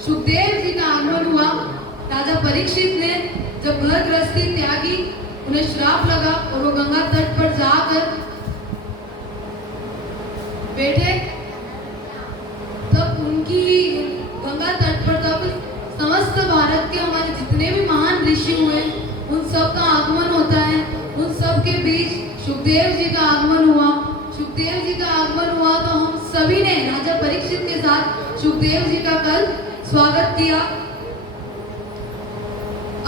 सुखदेव जी का आगमन हुआ। राजा परीक्षित ने जब घर गृहस्थी त्यागी, उन्हें श्राप लगा और वो गंगा तट पर जाकर बैठे। तब उनकी गंगा तट पर तब समस्त भारत के हमारे जितने भी महान ऋषि हुए उन सब का आगमन होता है। उन सब के बीच सुखदेव जी का आगमन हुआ। सुखदेव जी का आगमन हुआ तो हम सभी ने राजा परीक्षित के साथ सुखदेव जी का कल स्वागत किया।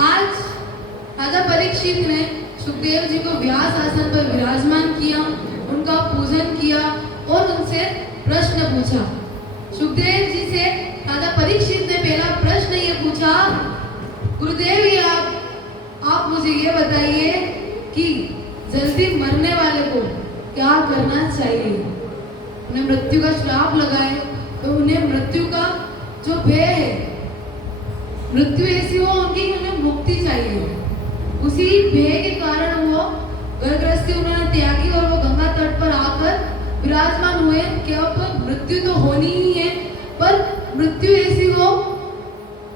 आज राजा परीक्षित ने सुखदेव जी को व्यास आसन पर विराजमान किया, उनका पूजन किया और उनसे प्रश्न पूछा। सुखदेव जी से राजा परीक्षित ने पहला प्रश्न ये पूछा, गुरुदेव जी आप मुझे ये बताइए कि जल्दी मरने वाले को क्या करना चाहिए। उन्हें मृत्यु का श्राप लगा है तो उन्हें मृत्यु का जो भय है, मृत्यु ऐसी हो उनकी उन्हें मुक्ति चाहिए। उसी भय के कारण वो घर गृहस्थी उन्होंने त्यागी और वो गंगा तट पर आकर विराजमान हुए। क्या मृत्यु तो होनी ही है, पर मृत्यु ऐसी हो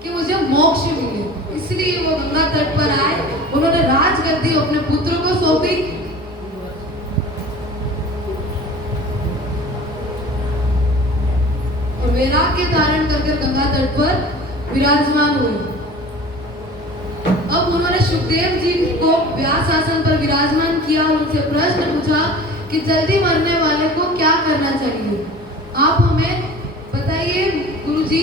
कि मुझे मोक्ष मिले, इसलिए वो गंगा तट पर आए। उन्होंने राजगद्दी अपने पुत्र को सौंपी। और वैराग्य धारण करके गंगा तट पर विराजमान हुए। अब उन्होंने सुखदेव जी को व्यास आसन पर विराजमान किया और उनसे प्रश्न पूछा कि जल्दी मरने वाले को क्या करना चाहिए। आप हमें बताइए गुरुजी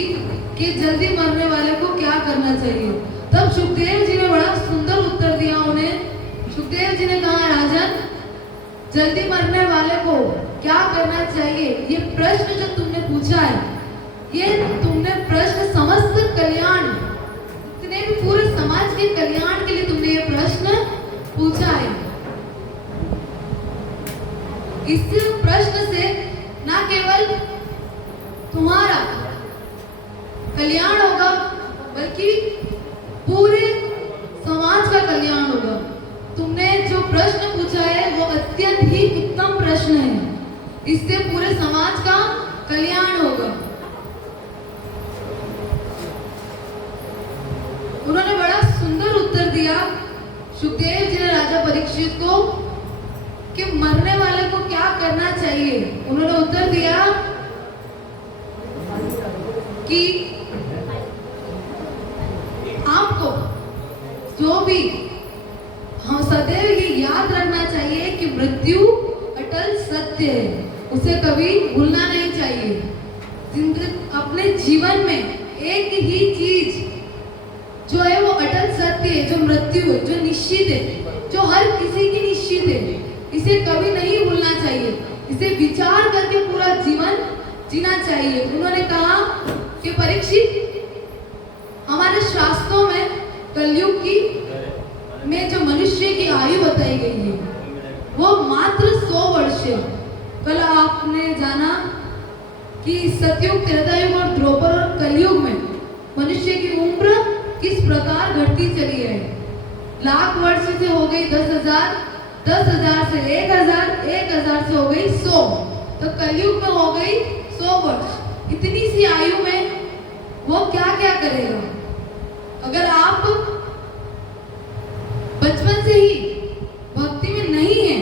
कि जल्दी मरने वाले को क्या करना चाहिए। तब सुखदेव जी ने बड़ा सुंदर उत्तर दिया उन्हें। सुखदेव जी ने कहा, राजन, जल्दी मरने वाले को क्या करना चाहिए, ये प्रश्न जो तुमने पूछा है, ये तुमने प्रश्न समस्त कल्याण, इतने भी पूरे समाज के कल्याण के लिए तुमने ये प्रश्न पूछा है। इस प्रश्न से ना केवल तुम्हारा कल्याण होगा बल्कि पूरे समाज का कल्याण होगा। तुमने जो प्रश्न पूछा है वो अत्यंत ही उत्तम प्रश्न है, इससे पूरे समाज का कल्याण होगा। उन्होंने बड़ा सुंदर उत्तर दिया सुखदेव जी ने राजा परीक्षित को कि मरने वाले को क्या करना चाहिए। उन्होंने उत्तर दिया कि आपको जो भी हम सदैव ये याद रखना चाहिए कि मृत्यु अटल सत्य है, उसे कभी भूलना नहीं चाहिए। अपने जीवन में एक ही चीज जो है वो अटल सत्य है, जो मृत्यु है, जो निश्चित है, जो हर किसी की निश्चित है, इसे कभी नहीं भूलना चाहिए। इसे विचार करके पूरा जीवन जीना चाहिए। उन्होंने कहा कि परीक्षित, हमारे शास्त्रों में कलयुग की में जो मनुष्य की आयु बताई गई है वो मात्र 100 वर्ष है। कल आपने जाना कि सतयुग, त्रेतायुग और द्वापर और कलयुग में मनुष्य की उम्र किस प्रकार घटती चली है। लाख वर्ष से हो गई 10,000, 10,000 से 1,000, 1,000 से हो गई 100, तो कलयुग में हो गई 100 वर्ष। इतनी सी आयु में वो क्या क्या करेगा। अगर आप बचपन से ही भक्ति में नहीं है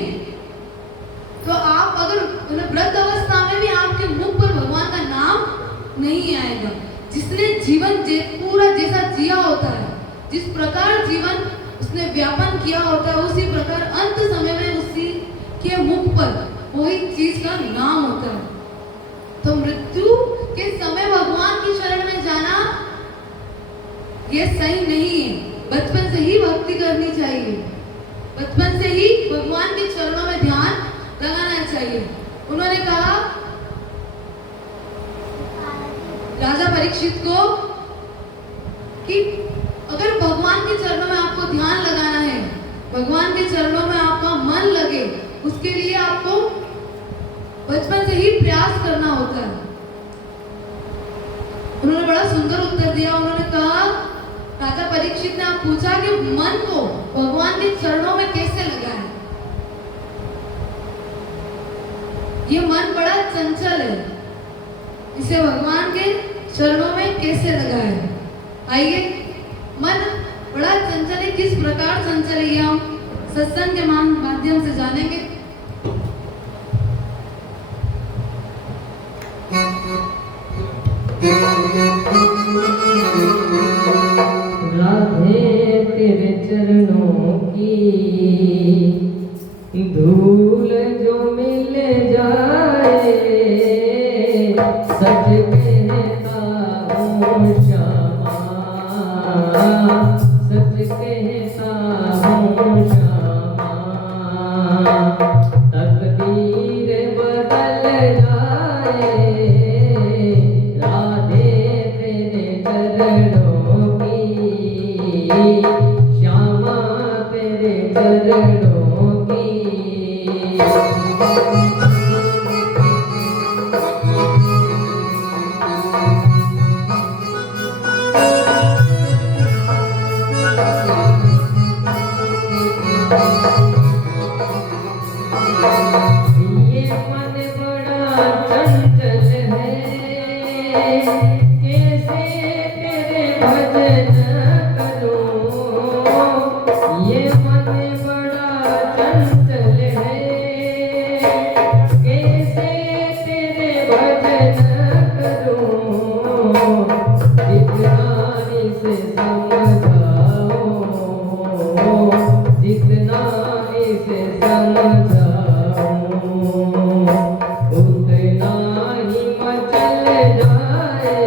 तो आप अगर वृद्ध अवस्था में भी आपके मुख पर भगवान का नाम नहीं आएगा। जिसने जीवन पूरा जैसा जिया होता है, जिस प्रकार जीवन उसने व्यापन किया होता है, उसी प्रकार अंत समय में उसी के मुख पर वही चीज का नाम होता है। तो मृत्यु के समय भगवान की शरण में जाना ये सही नहीं है। बचपन से ही भक्ति करनी चाहिए, बचपन से ही भगवान के चरणों में ध्यान लगाना चाहिए। उन्होंने कहा राजा परीक्षित को कि अगर भगवान के चरणों में आपको ध्यान लगाना है, भगवान के चरणों में आपका मन लगे, उसके लिए आपको बचपन से ही प्रयास करना होता है। उन्होंने बड़ा सुंदर उत्तर दिया। उन्होंने कहा, राजा परीक्षित ने आप पूछा कि मन को भगवान के चरणों में कैसे लगाएं। ये मन बड़ा चंचल है, इसे भगवान के चरणों में कैसे लगा है। आइए, मन बड़ा चंचल है, किस प्रकार चंचल है ये हम सत्संग के माध्यम से जानेंगे। राधे तेरे चरणों की धूल जो मिल जाए, सच कहता हूँ श्यामा, सच कहता हूँ श्यामा, तकदीर बदल जाए, राधे तेरे चरणों की, श्यामा तेरे चरणों की। ये मन बड़ा चंचल है, कैसे तेरे भजन करूं। ये मन बड़ा चंचल है, कैसे तेरे भजन करूं। जितना इसे समझाओ, जितना इसे समझाओ, उतना ही मचल जाए,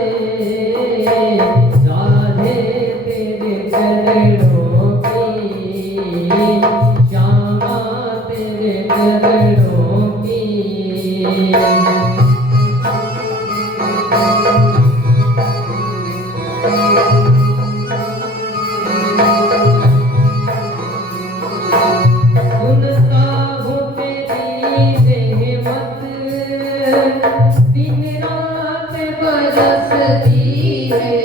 राधे तेरे चरणों की, श्यामा तेरे चरणों की। सुनता हूँ तेरी रहमत, दिन रात बरसती है।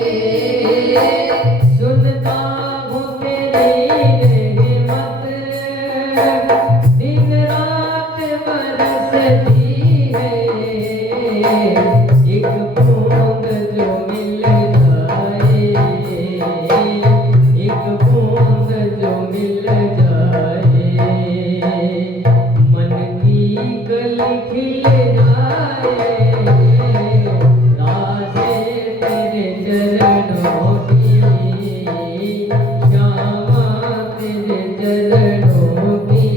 सुनता हूँ तेरी रहमत, दिन रात बरसती है। एक बूंद जो मिल जाए, एक बूंद जो मिल जाए, मन की कली खिल जाए, राधे तेरे चरणों की, श्यामा तेरे चरणों की।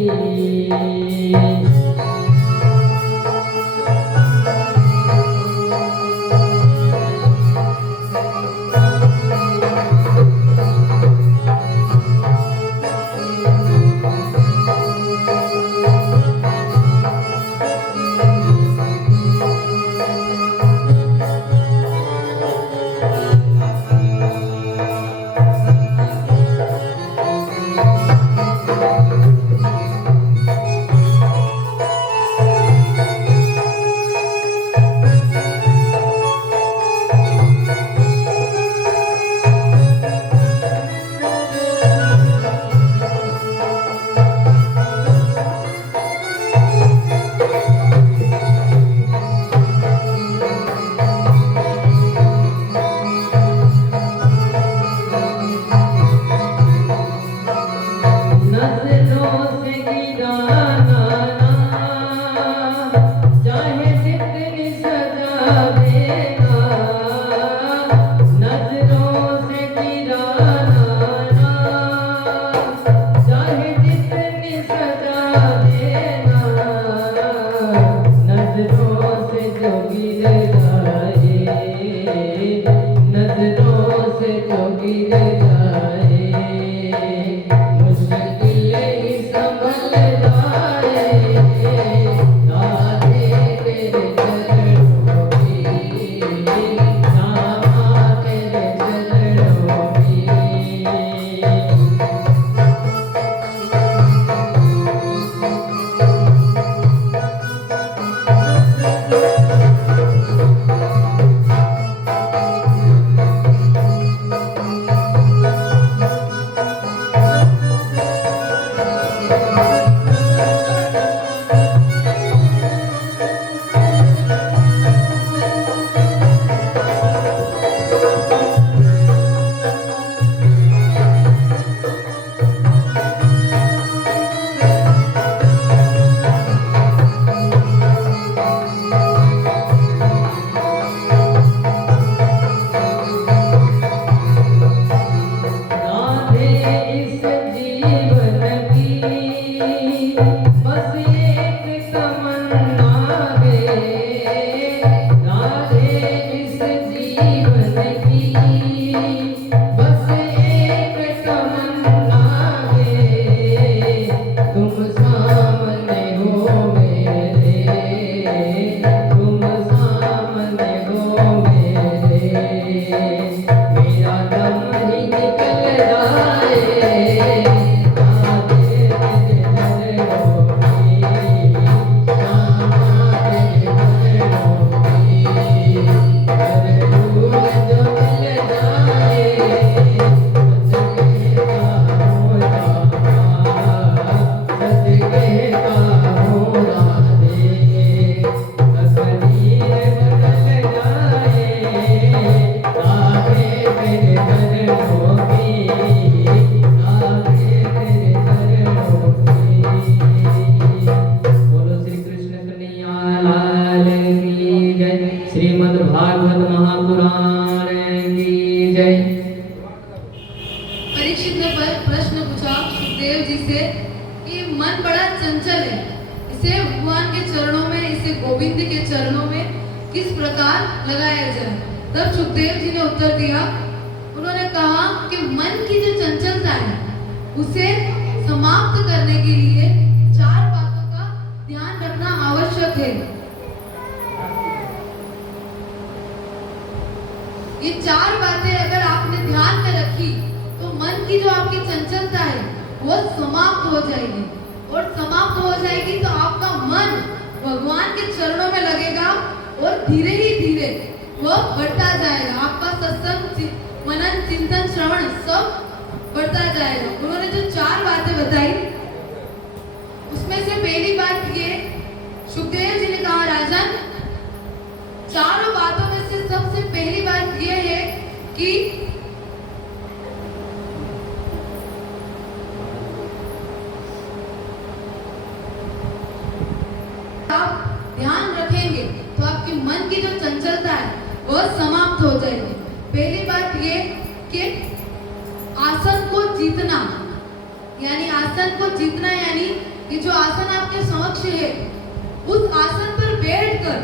भगवान के चरणों में, इसे गोविंद के चरणों में किस प्रकार लगाया जाए। तब सुखदेव जी ने उत्तर दिया, उन्होंने कहा कि मन की जो चंचलता है उसे समाप्त करने के लिए 4 बातों का ध्यान रखना आवश्यक है। ये 4 बातें अगर आपने ध्यान में रखी तो मन की जो आपकी चंचलता है वो समाप्त हो जाएगी, और समाप्त हो जाएगी तो आपका मन भगवान के चरणों में लगेगा और धीरे ही धीरे वो बढ़ता जाएगा। आपका सत्संग, मनन, चिंतन, श्रवण सब बढ़ता जाएगा। उन्होंने जो 4 बातें बताई उसमें से पहली बात ये, सुखदेव जी ने कहा, राजन, चारों बातों में से सबसे पहली बात ये है कि आप ध्यान रखेंगे तो आपकी मन की जो चंचलता है वह समाप्त हो जाएगी। पहली बात ये कि आसन को जीतना, यानी आसन को जीतना यानी कि जो आसन आपके समक्ष है उस आसन पर बैठकर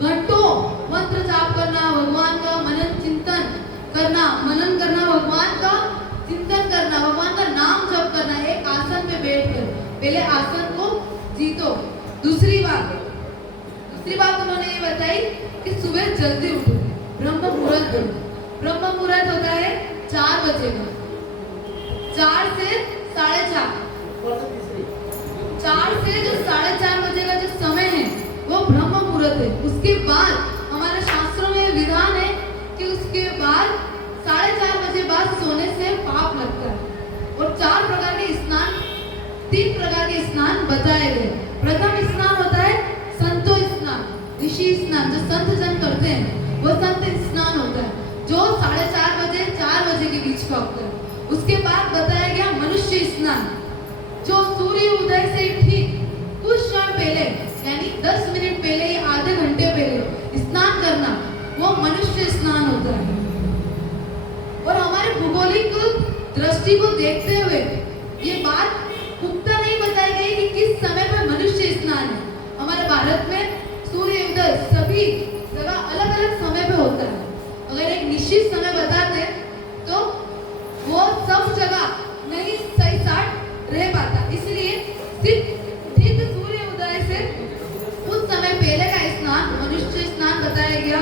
घंटों मंत्र जाप करना, भगवान का मनन चिंतन करना, मनन करना, भगवान का चिंतन करना, भगवान का नाम जप करना, एक आसन पे बैठकर पहले आसन को जीतो। दूसरी बात उन्होंने ये बताई कि सुबह जल्दी उठो, ब्रह्म मुहूर्त करो। ब्रह्म मुहूर्त होता है 4 बजे का, 4 से 4:30, 4 से जो 4:30 बजे का जो समय है वो ब्रह्म मुहूर्त है। उसके बाद हमारे शास्त्रों में विधान है कि उसके बाद 4:30 बजे बाद सोने से पाप लगता है। और 4 प्रकार के स्नान, 3 प्रकार के स्नान बताए गए। प्रथम स्नान होता है संतो स्नान, ऋषि स्नान, जो संत जन करते हैं वो संत स्नान होता है, जो 4:30 बजे 4 बजे के बीच का होता है। उसके बाद बताया गया मनुष्य स्नान, जो सूर्य उदय से ठीक कुछ क्षण पहले यानी 10 मिनट पहले या आधे घंटे पहले स्नान करना, वो मनुष्य स्नान होता है। और हमारे भौगोलिक दृष्टि को देखते हुए ये बात पुख्ता नहीं बताई गई कि किस समय पर मनुष्य स्नान है। हमारे भारत में सूर्य उदय सभी जगह अलग अलग समय पे होता है। अगर एक निश्चित समय बताते तो वो सब जगह नहीं सही साथ रह पाता, इसलिए सिर्फ ठीक सूर्य उदय से उस समय पहले का स्नान मनुष्य स्नान बताया गया।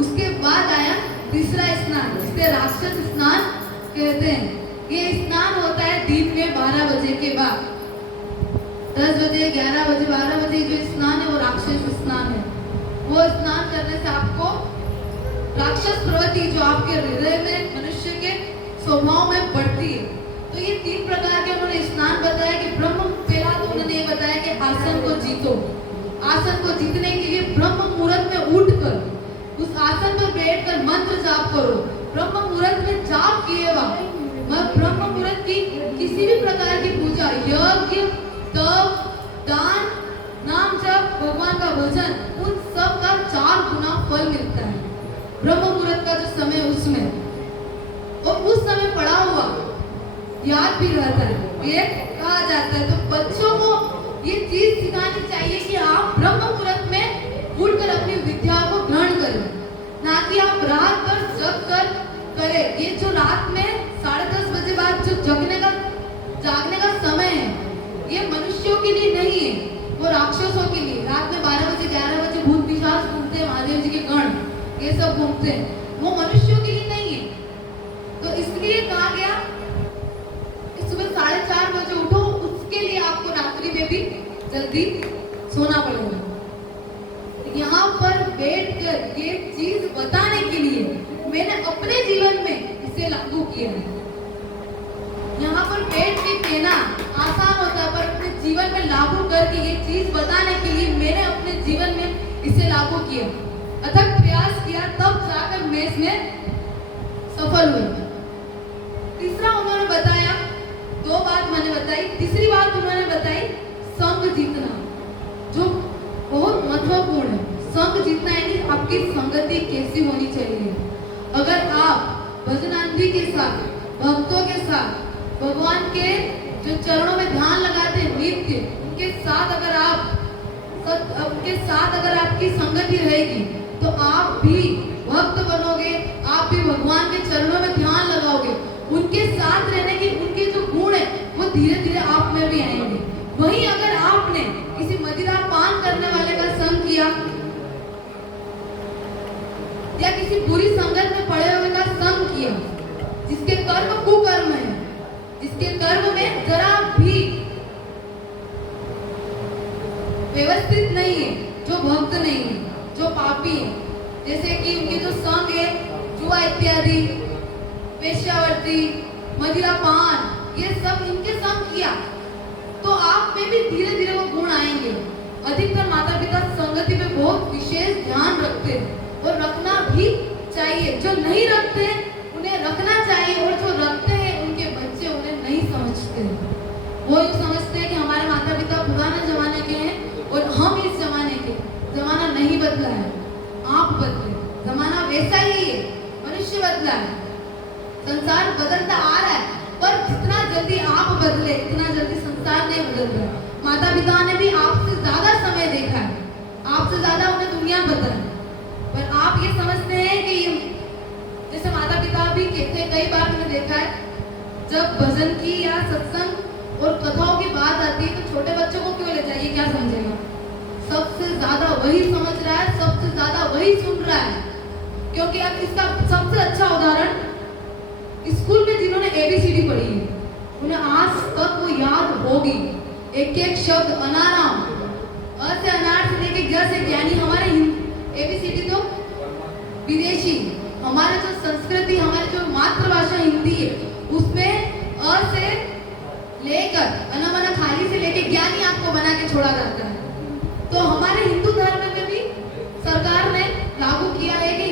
उसके बाद आया तीसरा स्नान, जिसे राक्षस स्नान कहते हैं। ये स्नान होता है दिन में 12 बजे के बाद, 10 बजे, 11 बजे, 12 बजे जो स्नान है वो राक्षस स्नान है। वो स्नान करने से आपको राक्षस प्रवृत्ति जो आपके हृदय में मनुष्य के स्वभाव में बढ़ती है। तो ये 3 प्रकार के उन्होंने स्नान बताया कि ब्रह्म, पहला तो उन्होंने ये बताया कि आसन को जीतो। आसन को जीतने के लिए ब्रह्म मुहूर्त में उठकर उस आसन पर बैठकर मंत्र जाप करो। ब्रह्म मुहूर्त में जाप किए बाद ब्रह्म मुहूर्त की किसी भी प्रकार की पूजा, यज्ञ, तप, दान, नाम जप, भगवान का भजन, उन सब का 4 गुना फल मिलता है ब्रह्म मुहूर्त का जो समय उसमें। और उस समय पढ़ा हुआ याद भी रहता है, ये कहा जाता है। तो बच्चों को ये चीज सिखानी चाहिए कि आप ब्रह्म मुहूर्त में उठकर अपनी विद्या को ग्रहण करें, ना कि आप रात भर जग कर करें। ये जो रात में 10:30 बजे बाद जो जागने का समय है, ये मनुष्यों के लिए नहीं है, वो राक्षसों के लिए। रात में 12 बजे 11 बजे भूत पिशाच घूमते हैं, महादेव जी के गण ये सब घूमते हैं, वो मनुष्यों के लिए नहीं है। तो इसलिए कहा गया कि सुबह 4:30 बजे उठो, उसके लिए आपको रात्रि में भी जल्दी सोना पड़ेगा। यहाँ पर बैठकर ये चीज बताने के लिए मैंने अपने जीवन में इसे लागू किया है। यहाँ पर बैठ के कहना आसान होता है, पर अपने जीवन में लागू करके ये चीज बताने के लिए मैंने अपने जीवन में इसे लागू किया, अथक प्रयास किया, तब जाकर मैं इसमें सफल हुई। तीसरा उन्होंने बताया, 2 बात मैंने बताई, तीसरी बात उन्होंने बताई संग जीतना, जो बहुत महत्वपूर्ण है। संग जीतना यानी आपकी संगति कैसी होनी चाहिए। अगर आप भजनांधी के साथ, भक्तों के साथ, भगवान के जो चरणों में ध्यान लगाते हैं नित्य, उनके साथ अगर आप उनके साथ अगर आपकी संगति रहेगी तो आप भी भक्त बनोगे, आप भी भगवान के चरणों में ध्यान लगाओगे। उनके साथ रहने की उनके जो गुण है वो धीरे धीरे आप में भी आएंगे। वहीं अगर आपने किसी मदिरा पान करने वाले का संग किया या किसी बुरी संगत में पड़े हुए का संग किया, जिसके कर्म कुकर्म है, जिसके कर्म में जरा भी व्यवस्थित नहीं है, जो भक्त नहीं है, जो पापी है, जैसे कि उनके जो संग है जुआ इत्यादि, वेश्यावृत्ति, मदिरा पान, ये सब इनके संग किया तो आप में भी धीरे धीरे वो गुण आएंगे। अधिकतर माता पिता संगति में बहुत विशेष ध्यान रखते हैं और रखना भी चाहिए। जो नहीं रखते उन्हें रखना चाहिए, और जो रखते हैं उनके बच्चे उन्हें नहीं समझते। वो यूँ समझते हैं कि हमारे माता पिता पुराने जमाने के हैं और हम इस जमाने के। जमाना नहीं बदला है, आप बदले। जमाना वैसा ही है, मनुष्य बदला है, संसार बदलता आ रहा है, पर जितना जल्दी आप बदले इतना जल्दी संसार नहीं बदल रहा। माता पिता ने भी आपसे ज्यादा समय देखा है, आपसे ज्यादा उन्हें दुनिया बदल है, पर आप ये समझते हैं कि जैसे माता पिता भी कहते हैं, कई बार मैंने देखा है जब भजन की या सत्संग और कथाओं की बात आती है तो छोटे बच्चों को क्यों ले जाइए, क्या समझेगा? सबसे ज्यादा वही समझ रहा है, सबसे ज्यादा वही सुन रहा है। क्योंकि अब इसका सबसे अच्छा उदाहरण स्कूल में जिन्होंने एबीसीडी पढ़ी है उन्हें आज तक वो याद होगी, एक एक शब्द अनाराम, अ से अनार से लेके ग से ज्ञानी। हमारे एबीसीडी तो विदेशी, हमारे जो संस्कृति, हमारी जो मातृभाषा हिंदी है उसमें अ से लेकर अनमना खाली से लेके ज्ञानी आपको बना के छोड़ा जाता है। तो हमारे हिंदू धर्म में भी सरकार ने लागू किया है कि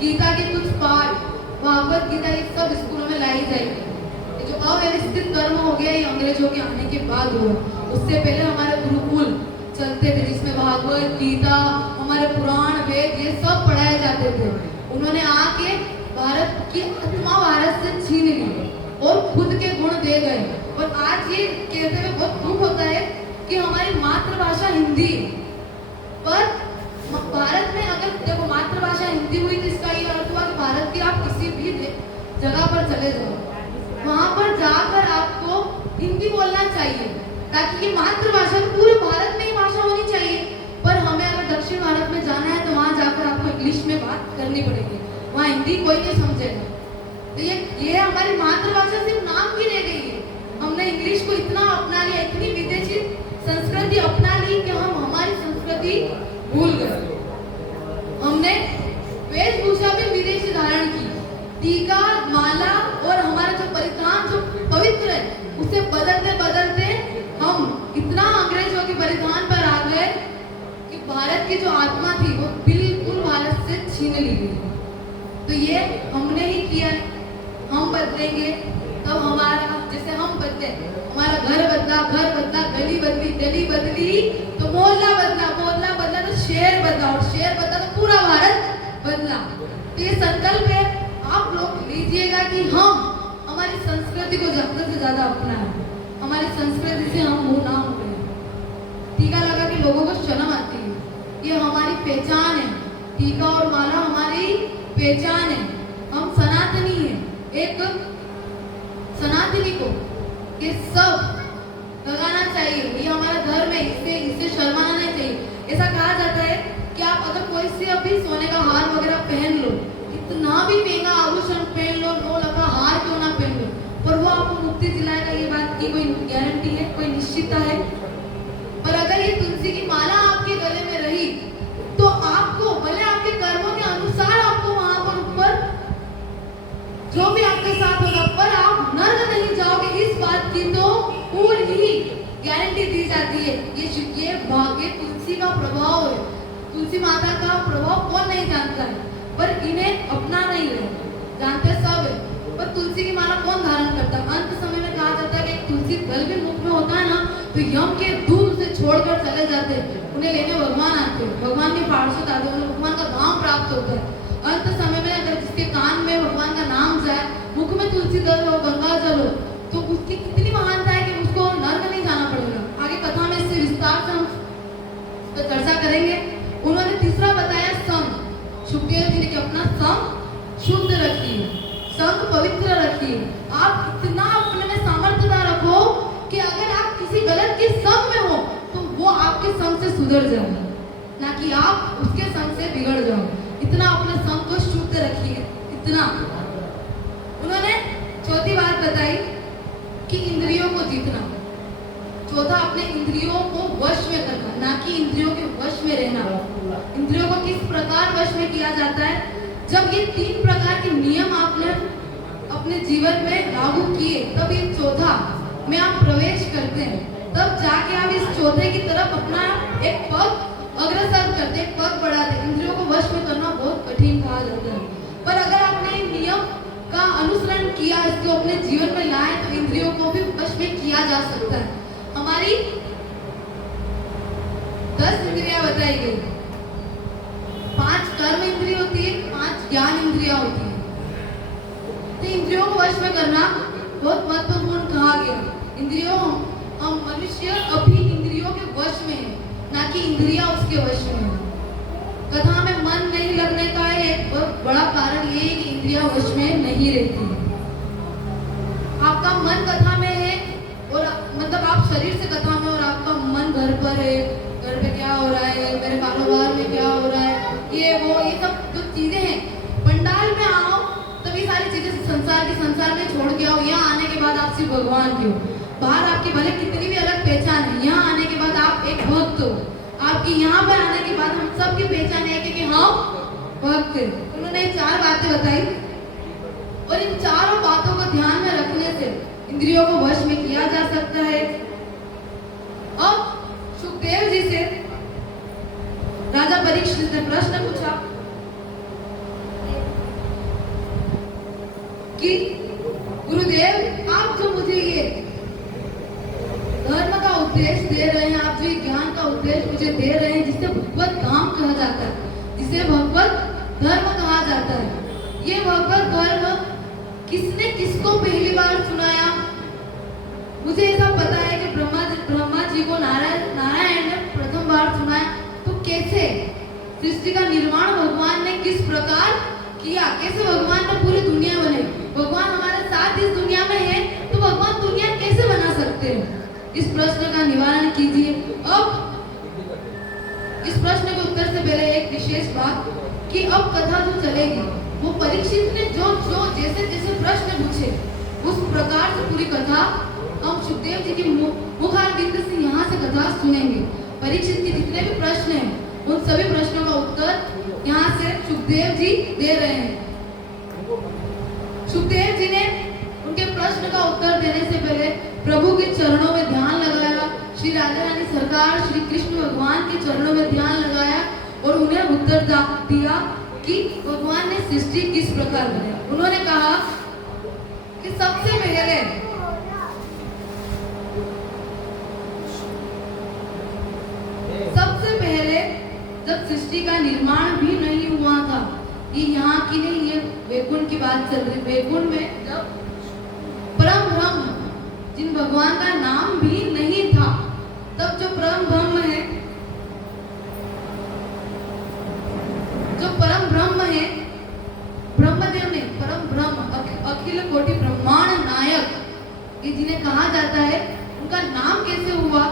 गीता के कुछ पाठ, भागवत गीता, ये सब स्कूलों में लाई जाएगी। ये जो अव्यवस्थित कर्म हो गया ये अंग्रेजों के आने के बाद हुआ। उससे पहले हमारे गुरुकुल चलते थे जिसमें भागवत गीता, हमारे पुराण वेद ये सब पढ़ाए जाते थे। उन्होंने आके भारत की आत्मा भारत से छीन ली और खुद के गुण दे गए। और आज ये कहते हुए बहुत दुख होता है कि हमारी मातृभाषा हिंदी है, पर भारत में अगर देखो मातृभाषा हिंदी हुई तो इसका ये अर्थ हुआ कि भारत के आप किसी भी जगह पर चले जाओ, वहां पर जाकर आपको हिंदी बोलना चाहिए, ताकि ये मातृभाषा पूरे भारत में ही भाषा होनी चाहिए। पर हमें अगर दक्षिण भारत में जाना है तो वहां जाकर आपको इंग्लिश में बात करनी पड़ेगी, वहाँ हिंदी कोई नहीं समझेगा। तो ये हमारी मातृभाषा सिर्फ नाम की रह गई है। हमने इंग्लिश को इतना अपना लिया, इतनी विदेशी संस्कृति अपना ली कि हम हमारी संस्कृति भूल गए। हमने वेशभूषा भी विदेशी धारण की, टीका माला और हमारा जो परिधान जो पवित्र है उसे बदलते बदलते हम इतना अंग्रेजों के परिधान पर आ गए कि भारत की जो आत्मा थी वो बिल्कुल भारत से छीन ली गई। तो ये हमने ही किया है। हम बदलेंगे तब हमारा, जैसे हम बदले, हमारा घर बदला, गली बदली, गली बदली तो मोहल्ला बदला तो शहर बदला, और शहर बदला तो पूरा भारत बदला। तो ये संकल्प है आप लोग लीजिएगा कि हम हमारी संस्कृति को ज्यादा से ज्यादा अपनाएं, हमारी संस्कृति से हम मुंह ना मोड़ें। टीका लगा के लोगों को शर्म आती है, ये हमारी पहचान है। टीका और माला हमारी पहचान है, हम सनातनी है। एक सनातनी को ये सब लगाना चाहिए, ये हमारा धर्म है, इससे शर्माना नहीं चाहिए। ऐसा कहा जाता है कि आप अगर कोई से अभी सोने का हार वगैरह पहन लो, कितना भी महंगा आभूषण पहन लो, 9 लाख का हार क्यों ना पहन लो, पर वो आपको मुक्ति दिलाएगा, ये बात की कोई गारंटी है, कोई निश्चितता है? पर अगर ये तुलसी की माला आपके गले में रही तो आपको भले आपके कर्मों के अनुसार आपको वहां पर ऊपर जो भी आपके साथ होगा, पर आप नर्क नहीं जाओगे, इस बात की तो पूरी ही गारंटी दी जाती है। ये भाग्य तुलसी का प्रभाव है, तुलसी माता का प्रभाव कौन नहीं जानता है, पर इन्हें अपना नहीं रहे, जानते सब है। पर तुलसी की माला कौन धारण करता है? अंत समय में कहा जाता है कि तुलसी दल भी मुख में होता है ना, तो यम के दूत उसे छोड़कर चले जाते हैं, उन्हें लेने भगवान आते हैं, भगवान के पार्षद आते हैं, भगवान का धाम प्राप्त होता है। अंत समय में अगर जिसके कान में भगवान का नाम जाए, मुख में तुलसी दल हो, गंगा जल हो, तो उसकी कितनी महानता है कि उसको नर्क नहीं जाना पड़ेगा। आगे कथा में इससे विस्तार से हम संग पवित्र रखिए। आप इतना अपने में सामर्थ्यता रखो कि अगर आप किसी गलत के संग में हो तो वो आपके संग से सुधर जाए, ना कि आप उसके संग से बिगड़ जाओ। इतना अपने संग को शुद्ध रखिए। इतना उन्होंने चौथी बात बताई कि इंद्रियों को जीतना। चौथा, अपने इंद्रियों को वश में करना, ना कि इंद्रियों के वश में रहना। इंद्रियों को किस प्रकार वश में किया जाता है? जब ये 3 प्रकार के नियम आपने अपने जीवन में लागू किए तब ये चौथा में आप प्रवेश करते हैं, तब जाके आप इस चौथे की तरफ अपना एक पग अग्रसर करते, एक पग बढ़ाते। इंद्रियों को वश में करना बहुत कठिन कहा जाता है, पर अगर आपने इन नियम का अनुसरण किया, इसको अपने जीवन में लाए तो इंद्रियों को भी वश में किया जा सकता है। हमारी 10 इंद्रियां बताई गई। 5 कर्म इंद्रिय होती है, 5 ज्ञान इंद्रियां होती है। तो इंद्रियों को वश में करना बहुत महत्वपूर्ण कहा गया। इंद्रियों, हम मनुष्य अभी इंद्रियों के वश में है, ना कि इंद्रियां उसके वश में है। कथा में मन नहीं लगने का एक बहुत बड़ा कारण ये है कि इंद्रियां वश में नहीं रहती। आपका मन कथा में है और मतलब आप शरीर से कथा में और आपका मन घर पर है। घर पे क्या हो रहा है, मेरे कारोबार में क्या हो रहा है, ये वो ये सब जो चीजें हैं। पंडाल में आओ तब ये सारी चीजें संसार में छोड़ के आओ। यहाँ आने के बाद आप सिर्फ भगवान के हो। बाहर आपकी भले कितनी भी अलग पहचान है, यहाँ आने के बाद आप एक भक्त हो। आपकी यहाँ पर आने के बाद हम सबकी पहचान है कि हम भक्त हैं। उन्होंने 4 बातें बताई और इन चारों बातों को ध्यान में रखने से इंद्रियों को वश में किया जा सकता है। अब सुखदेव जी से राजा परीक्षित ने प्रश्न पूछा कि गुरुदेव, आप जो मुझे ये धर्म का उपदेश दे रहे हैं, आप जो ज्ञान का उपदेश मुझे दे रहे हैं, जिसे भगवत धाम कहा जाता है, जिसे भगवत धर्म कहा जाता है, ये भगवत धर्म किसने किसको पहली बार सुनाया? मुझे ऐसा पता है कि ब्रह्मा जी को नारायण ने प्रथम बार सुनाया। तो कैसे सृष्टि का निर्माण भगवान ने किस प्रकार किया? कैसे भगवान ने पूरी दुनिया बनाई? भगवान हमारे साथ इस दुनिया में है तो भगवान दुनिया कैसे बना सकते हैं? इस प्रश्न का निवारण कीजिए। अब इस प्रश्न के उत्तर से पहले एक विशेष बात कि अब कथा जो चलेगी वो परीक्षित ने जो जैसे जैसे प्रश्न पूछे उस प्रकार से पूरी कथा हम सुखदेव जी के मुखारबिंद से यहाँ से कथा सुनेंगे। परीक्षित के जितने भी प्रश्न हैं उन सभी प्रश्नों का उत्तर यहाँ से सुखदेव जी दे रहे हैं। सुखदेव जी ने उनके प्रश्न का उत्तर देने से पहले प्रभु के चरणों में ध्यान लगाया। श्री राधा रानी सरकार श्री कृष्ण भगवान के चरणों में ध्यान लगाया और उन्हें उत्तर दिया कि भगवान ने सृष्टि किस प्रकार बनाई। उन्होंने कहा कि सबसे पहले जब सृष्टि का निर्माण भी नहीं हुआ था, ये यहाँ की नहीं, ये वैकुंठ की बात चल रही। वैकुंठ में जब परम ब्रह्म, जिन भगवान का नाम भी नहीं था, तब जो परम ब्रह्म है, जो परम ब्रह्म है, ब्रह्मदेव ने परम ब्रह्म अखिल कोटि ब्रह्मांड नायक, ये जिन्हें कहा जाता है, उनका नाम कैसे हुआ?